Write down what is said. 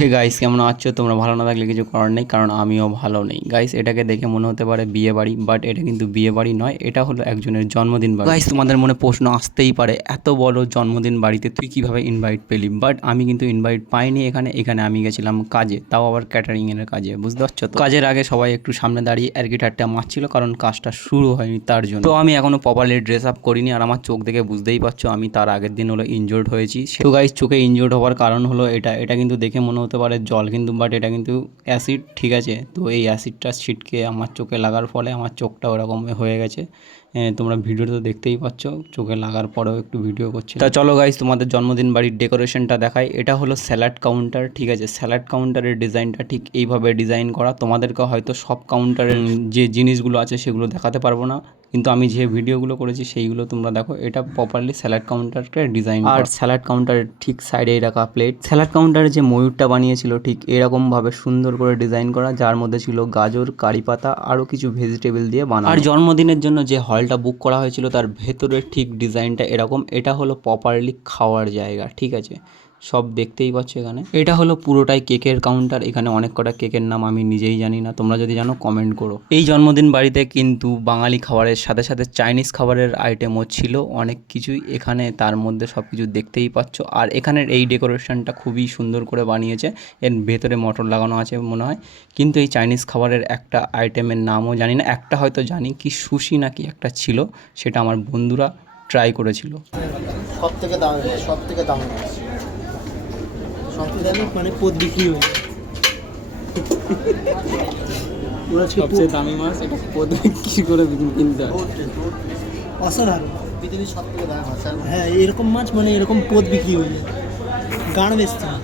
Hey guys কেমন আছো? তোমরা ভালো না থাকলে কিছু করার নেই, কারণ আমিও ভালো নেই। গাইস এটাকে দেখে মনে হতে পারে বিয়ে বাড়ি বাট এটা কিন্তু বিয়ে বাড়ি নয়, এটা হলো একজনের জন্মদিন বাড়ি। গাইস তোমাদের মনে প্রশ্ন আসতেই পারে, এত বড় জন্মদিন বাড়িতে তুই কীভাবে ইনভাইট পেলি? বাট আমি কিন্তু ইনভাইট পাইনি এখানে এখানে আমি গেছিলাম কাজে, তাও আবার ক্যাটারিং এর কাজে, বুঝতে পারছ তো? কাজের আগে সবাই একটু সামনে দাঁড়িয়ে আর কি ঠাট্টা মারছিল, কারণ কাজটা শুরু হয়নি তার জন্য। তো আমি এখনও প্রপারলি ড্রেস আপ করিনি, আর আমার চোখ দেখে বুঝতেই পারছ, আমি তার আগের দিন হলো ইনজোর্ড হয়েছি। তো গাইস চোখে ইনজোর্ড হওয়ার কারণ হলো এটা এটা কিন্তু দেখে মনে হতে পারে, জল কিন্তু বাট এটা কিন্তু অ্যাসিড ঠিক আছে। তো এই অ্যাসিডটা ছিটকে আমার চোখে লাগার ফলে আমার চোখটা ওরকম হয়ে গেছে। তোমরা ভিডিওতে দেখতেই পাচ্ছ চোখে লাগার পরেও একটু ভিডিও করছি। তা চলো গাইজ তোমাদের জন্মদিন বাড়ির ডেকোরেশনটা দেখাই। এটা হলো স্যালাড কাউন্টার ঠিক আছে? স্যালাড কাউন্টারের ডিজাইনটা ঠিক এইভাবে ডিজাইন করা। তোমাদেরকে হয়তো সব কাউন্টারের যে জিনিসগুলো আছে সেগুলো দেখাতে পারব না। কিন্তু আমি যে ভিডিওগুলো করেছি সেইগুলো তোমরা দেখো। এটা প্রপারলি স্যালাড কাউন্টারকে ডিজাইন আর স্যালাড কাউন্টারের ঠিক সাইডে রাখা প্লেট স্যালাড কাউন্টারে যে ময়ূরটা বানিয়েছিল ঠিক এরকমভাবে সুন্দর করে ডিজাইন করা। যার মধ্যে ছিল গাজর কারি পাতা আরও কিছু ভেজিটেবল দিয়ে বানানো। আর জন্মদিনের জন্য যে হলটা বুক করা হয়েছিল, তার ভেতরের ঠিক ডিজাইনটা এরকম। এটা হলো প্রপারলি খাওয়ার জায়গা, ঠিক আছে? সব দেখতেই পাচ্ছ এখানে। এটা হলো পুরোটাই কেকের কাউন্টার এখানে অনেক কটা কেকের নাম আমি নিজেই জানি না। তোমরা যদি জানো কমেন্ট করো। এই জন্মদিন বাড়িতে কিন্তু বাঙালি খাবারের সাথে সাথে চাইনিজ খাবারের আইটেমও ছিল। অনেক কিছুই এখানে তার মধ্যে সব কিছু দেখতেই পাচ্ছ। আর এখানের এই ডেকোরেশনটা খুবই সুন্দর করে বানিয়েছে। এর ভেতরে মটর লাগানো আছে মনে হয়। কিন্তু এই চাইনিজ খাবারের একটা আইটেমের নামও জানি না। একটা হয়তো জানি কি সুশি নাকি একটা ছিল। সেটা আমার বন্ধুরা ট্রাই করেছিল। সব থেকে দামি সব থেকে দামি। দামি মানে পদ বিক্রি হয়ে ওরা সবচেয়ে দামি মাছ এটা পদ বিক্রি করে কিনতে হয়। অসাধারণ। পৃথিবীর সব থেকে দামি মাছ হ্যাঁ এরকম মাছ মানে এরকম পদ বিক্রি হয়ে যায়। গান বেচতে হয়।